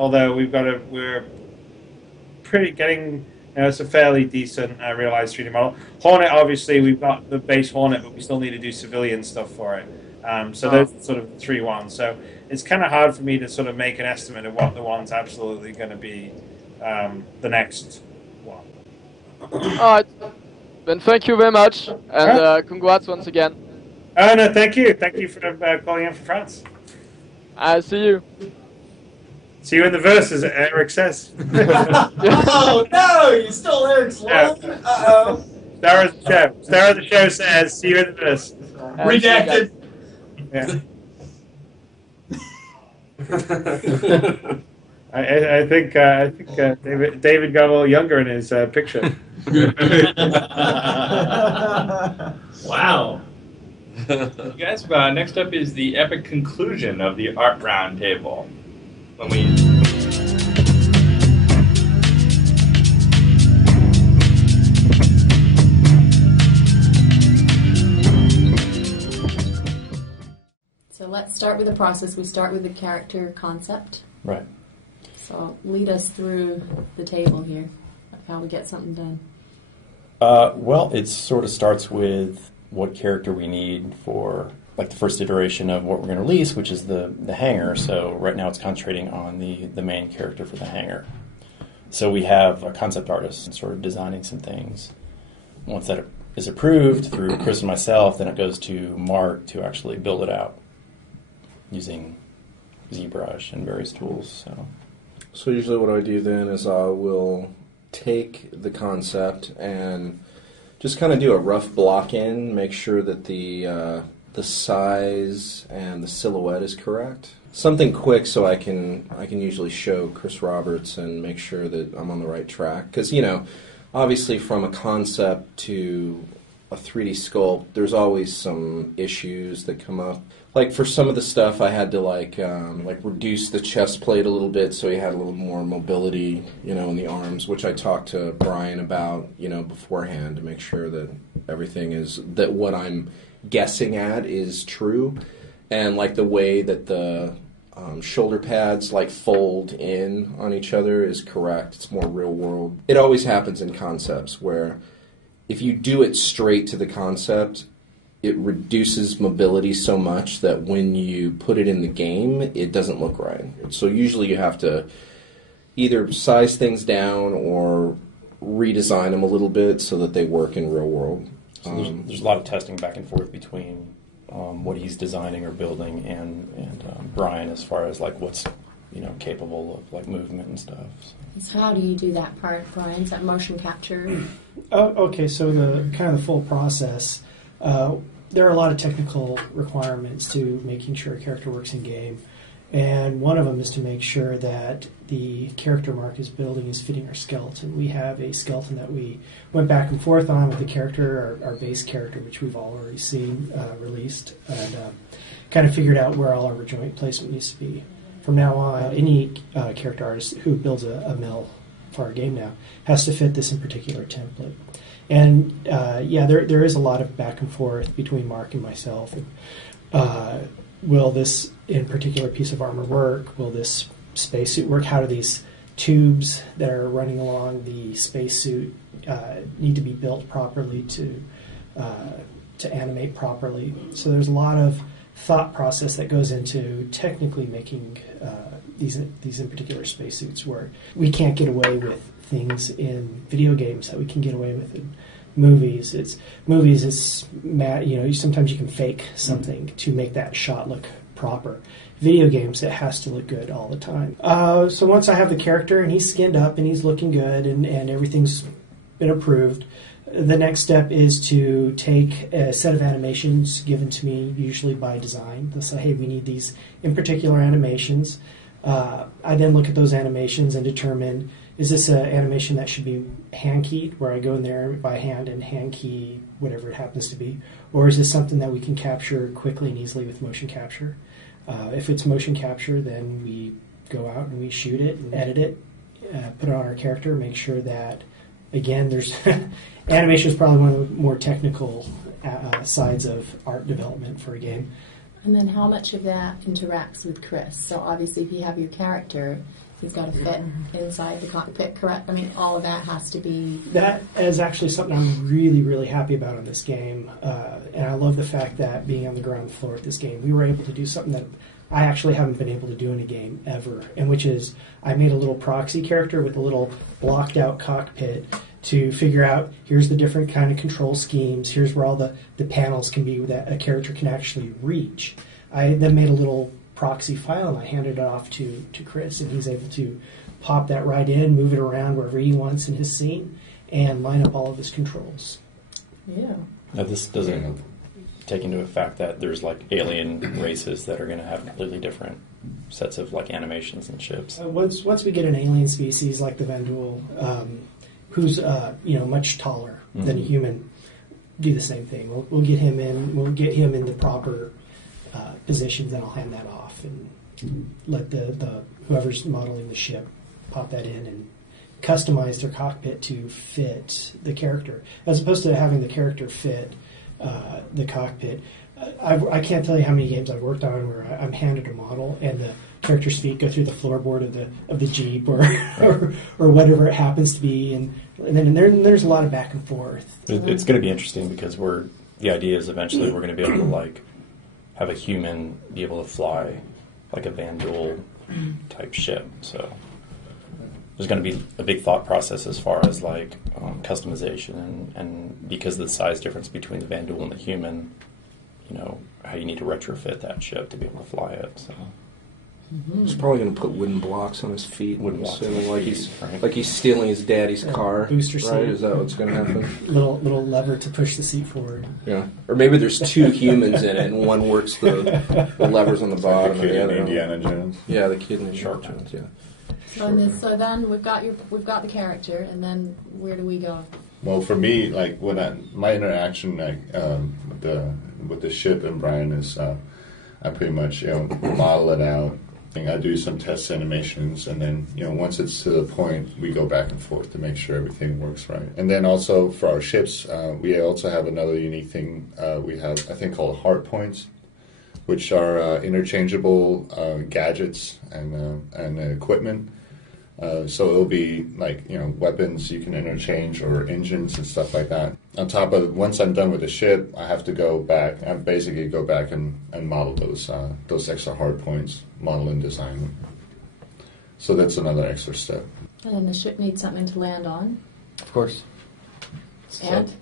although we're pretty getting. It's a fairly decent realized 3D model. Hornet, obviously, we've got the base Hornet, but we still need to do civilian stuff for it. So those are sort of the 3 ones. So it's kind of hard for me to sort of make an estimate of what the one's absolutely going to be the next one. Alright, then thank you very much, and congrats once again. Oh, no, thank you. Thank you for calling in from France. I see you. See you in the verse, as Eric says. Oh, no! You stole Eric's line? Uh-oh. Star of the show says, see you in the verse. Redacted. Yeah. I think David got a little younger in his picture. Wow. You guys, next up is the epic conclusion of the art roundtable. When we So let's start with the process. We start with the character concept. Right. So lead us through the table here, like how we get something done. Well, it sort of starts with what character we need for like the first iteration of what we're going to release, which is the hangar. So right now it's concentrating on the main character for the hangar. So we have a concept artist sort of designing some things. Once that is approved through Chris and myself, then it goes to Mark to actually build it out using ZBrush and various tools. So usually what I do then is I will take the concept and just kind of do a rough block in, make sure that the size and the silhouette is correct. Something quick so I can usually show Chris Roberts and make sure that I'm on the right track. Because, obviously from a concept to a 3D sculpt, there's always some issues that come up. Like for some of the stuff, I had to like reduce the chest plate a little bit so he had a little more mobility, in the arms, which I talked to Brian about, beforehand to make sure that everything that what I'm guessing at is true, and like the way that the shoulder pads like fold in on each other is correct. It's more real world. It always happens in concepts where if you do it straight to the concept, it reduces mobility so much that when you put it in the game, it doesn't look right. So usually you have to either size things down or redesign them a little bit so that they work in real world. So there's a lot of testing back and forth between what he's designing or building and Brian as far as like what's capable of like movement and stuff. So how do you do that part, Brian? Is that motion capture? Okay, so the kind of the full process. There are a lot of technical requirements to making sure a character works in game, and one of them is to make sure that the character Mark is building is fitting our skeleton. We have a skeleton that we went back and forth on with the character, our base character, which we've already seen released, and kind of figured out where all our joint placement needs to be. From now on, any character artist who builds a mill for our game now has to fit this in particular template. And there is a lot of back and forth between Mark and myself. Will this in particular piece of armor work? Will this spacesuit work? How do these tubes that are running along the spacesuit need to be built properly to animate properly? So there's a lot of thought process that goes into technically making these in particular spacesuits work. We can't get away with things in video games that we can get away with in movies. Sometimes you can fake something to make that shot look proper. Video games, it has to look good all the time. So once I have the character and he's skinned up and he's looking good and everything's been approved, the next step is to take a set of animations given to me, usually by design. They'll say, hey, we need these in particular animations. I then look at those animations and determine, is this an animation that should be hand-keyed, where I go in there by hand and hand-key whatever it happens to be? Or is this something that we can capture quickly and easily with motion capture? If it's motion capture, then we go out and we shoot it and edit it, put it on our character, make sure that, again, there's animation is probably one of the more technical sides of art development for a game. And then how much of that interacts with Chris? So obviously if you have your character, He's got to fit inside the cockpit, correct? I mean, all of that has to be... That is actually something I'm really, really happy about in this game. And I love the fact that being on the ground floor at this game, we were able to do something that I actually haven't been able to do in a game ever, and which is I made a little proxy character with a little blocked out cockpit to figure out here's the different kind of control schemes, here's where all the panels can be that a character can actually reach. I then made a little proxy file and I handed it off to Chris, and he's able to pop that right in, move it around wherever he wants in his scene, and line up all of his controls. Yeah. Now, this doesn't take into effect that there's like alien races that are going to have completely different sets of like animations and ships. Once we get an alien species like the Vandul, who's much taller than a human, do the same thing. We'll get him in. We'll get him in the proper positions, and I'll hand that off and let the whoever's modeling the ship pop that in and customize their cockpit to fit the character, as opposed to having the character fit the cockpit. I can't tell you how many games I've worked on where I'm handed a model and the character's feet go through the floorboard of the Jeep or whatever it happens to be, and then there's a lot of back and forth. It's going to be interesting because the idea is eventually we're going to be able to like have a human be able to fly like a Vandul type ship. So there's going to be a big thought process as far as like customization and because of the size difference between the Vandul and the human, how you need to retrofit that ship to be able to fly it. So. He's probably going to put wooden blocks on his feet. Wooden blocks. Like he's stealing his daddy's car. Booster seat. Right? Is that what's going to happen? Little lever to push the seat forward. Yeah. Or maybe there's two humans in it, and one works the levers on the bottom, the kid and the in other. Indiana Jones. Yeah, the kid in Indiana Jones. Yeah. So then we've got the character, and then where do we go? Well, for me, like my interaction with the ship and Brian is, I pretty much model it out. I do some test animations, and then once it's to the point, we go back and forth to make sure everything works right. And then also for our ships, we also have another unique thing. We have a thing called heart points, which are interchangeable gadgets and equipment. So it'll be like weapons you can interchange or engines and stuff like that. On top of once I'm done with the ship, I have to go back. I basically go back and model those extra hard points, model and design them. So that's another extra step. And then the ship needs something to land on. Of course. And?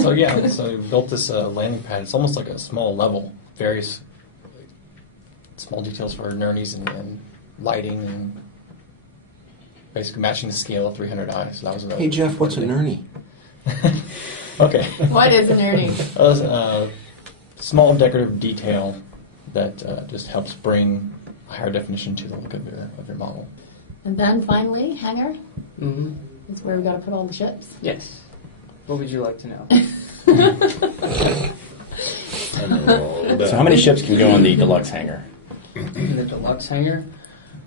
So we built this landing pad. It's almost like a small level. Various small details for nernies and lighting and basically matching the scale of 300i. So that was Hey Jeff, what's a nerny? Okay. What is a nerdy? A small decorative detail that just helps bring a higher definition to the look of your model. And then finally, hangar. Mm-hmm. Is where we got to put all the ships. Yes. What would you like to know? So how many ships can go in the deluxe hangar? In the deluxe hangar,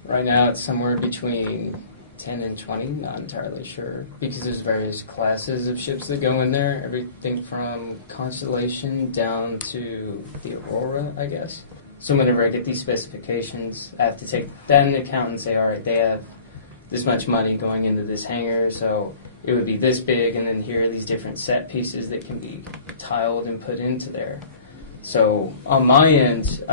right now it's somewhere between 10 and 20, not entirely sure, because there's various classes of ships that go in there, everything from Constellation down to the Aurora, I guess. So whenever I get these specifications, I have to take that into account and say, all right, they have this much money going into this hangar, so it would be this big, and then here are these different set pieces that can be tiled and put into there. So on my end,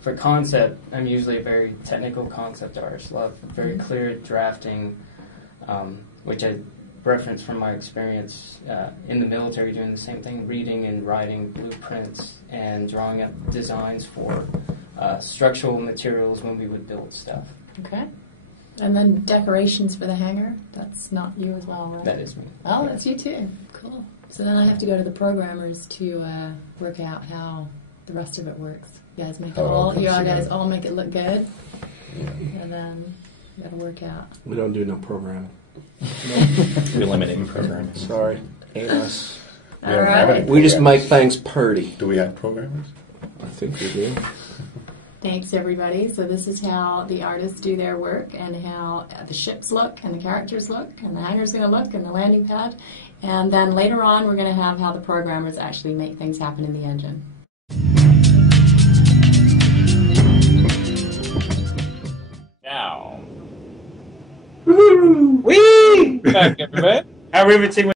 for concept, I'm usually a very technical concept artist. A lot of very clear drafting, which I reference from my experience in the military doing the same thing, reading and writing blueprints and drawing up designs for structural materials when we would build stuff. Okay. And then decorations for the hangar. That's not you as well, right? That is me. Oh, that's you too. Cool. So then I have to go to the programmers to work out how the rest of it works. You guys make it all make it look good, and then you got to work out. We don't do no programming. We eliminate programming. Sorry, ain't us. All right. We just make things pretty. Do we have programmers? I think we do. Thanks, everybody. So this is how the artists do their work, and how the ships look, and the characters look, and the hangar's going to look, and the landing pad. And then later on, we're going to have how the programmers actually make things happen in the engine. Now, Welcome back, everybody. How riveting